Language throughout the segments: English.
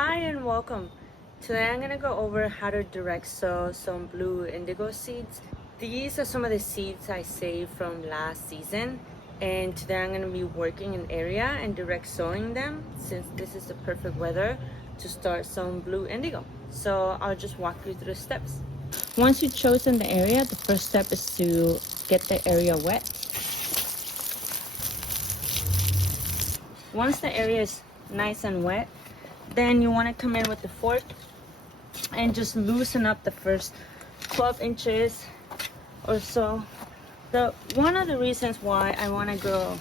Hi and welcome. Today I'm going to go over how to direct sow some blue indigo seeds. These are some of the seeds I saved from last season, and today I'm going to be working an area and direct sowing them since this is the perfect weather to start some blue indigo. So I'll just walk you through the steps. Once you've chosen the area, the first step is to get the area wet. Once the area is nice and wet, then you want to come in with the fork and just loosen up the first 12 inches or so. One of the reasons why I want to grow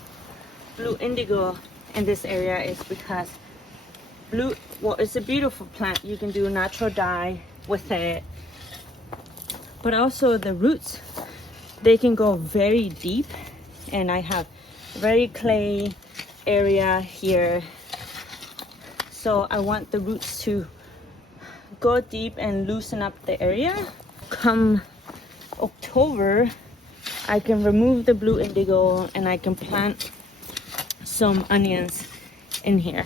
blue indigo in this area is because it's a beautiful plant. You can do natural dye with it, but also the roots, they can go very deep, and I have very clay area here. So I want the roots to go deep and loosen up the area. Come October, I can remove the blue indigo and I can plant some onions in here.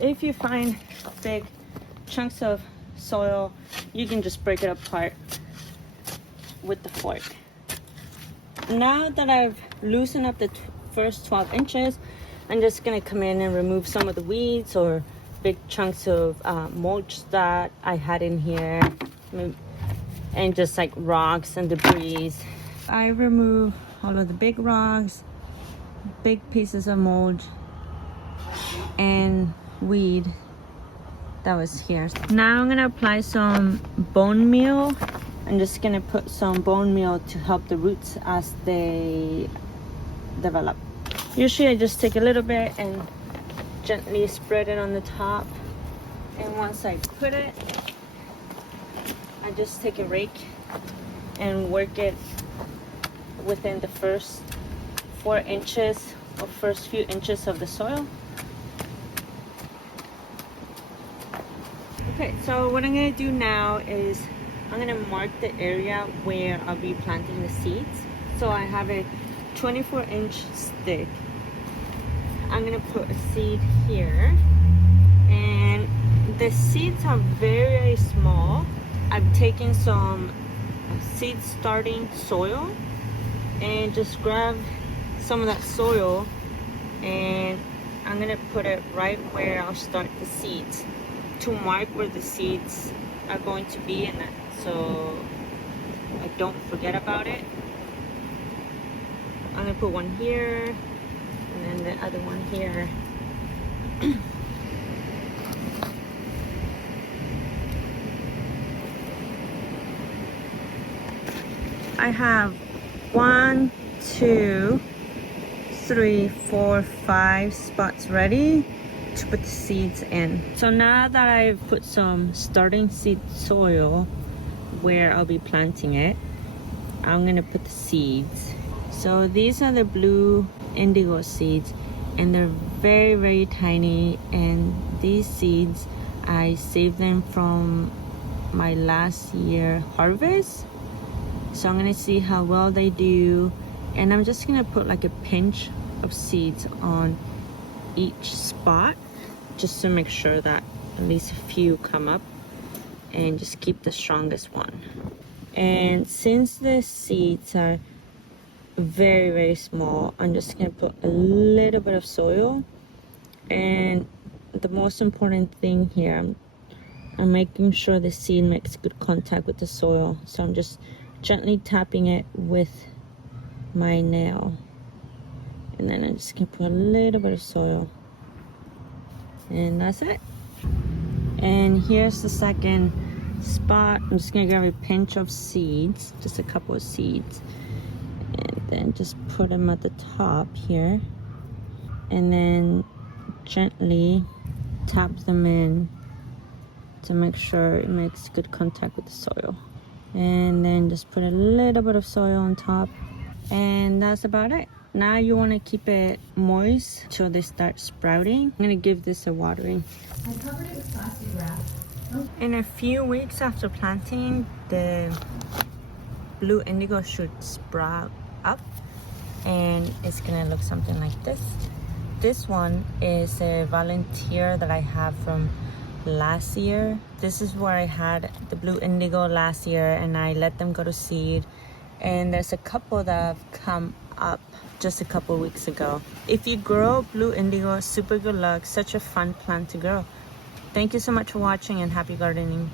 If you find big chunks of soil, you can just break it apart with the fork. Now that I've loosened up the first 12 inches, I'm just gonna come in and remove some of the weeds or big chunks of mulch that I had in here, and just like rocks and debris. I remove all of the big rocks, big pieces of mulch, and weed that was here. Now I'm gonna apply some bone meal. I'm just gonna put some bone meal to help the roots as they develop. Usually I just take a little bit and gently spread it on the top, and once I put it, I just take a rake and work it within the first 4 inches or first few inches of the soil. Okay, so what I'm going to do now is I'm going to mark the area where I'll be planting the seeds. So I have a 24-inch stick. I'm gonna put a seed here, and the seeds are very small. I'm taking some seed starting soil and just grab some of that soil, and I'm gonna put it right where I'll start the seeds to mark where the seeds are going to be in it, so I don't forget about it. I'm gonna put one here and then the other one here. I have 1, 2, 3, 4, 5 spots ready to put the seeds in. So now that I've put some starting seed soil where I'll be planting it, I'm gonna put the seeds. So these are the blue indigo seeds, and they're very tiny, and these seeds I saved them from my last year harvest. So I'm gonna see how well they do, and I'm just gonna put like a pinch of seeds on each spot just to make sure that at least a few come up, and just keep the strongest one. And since the seeds are very small, I'm just gonna put a little bit of soil, and the most important thing here, I'm making sure the seed makes good contact with the soil. So I'm just gently tapping it with my nail, and then I'm just gonna put a little bit of soil, and that's it. And here's the second spot. I'm just gonna grab a pinch of seeds, just a couple of seeds, and then just put them at the top here, and then gently tap them in to make sure it makes good contact with the soil, and then just put a little bit of soil on top, and that's about it. Now you want to keep it moist till they start sprouting. I'm gonna give this a watering. I covered it with plastic wrap. In a few weeks after planting, the blue indigo should sprout up, and it's gonna look something like this. this one is a volunteer that I have from last year. This is where I had the blue indigo last year and I let them go to seed. And there's a couple that have come up just a couple weeks ago. If you grow blue indigo, super good luck. Such a fun plant to grow. Thank you so much for watching and happy gardening.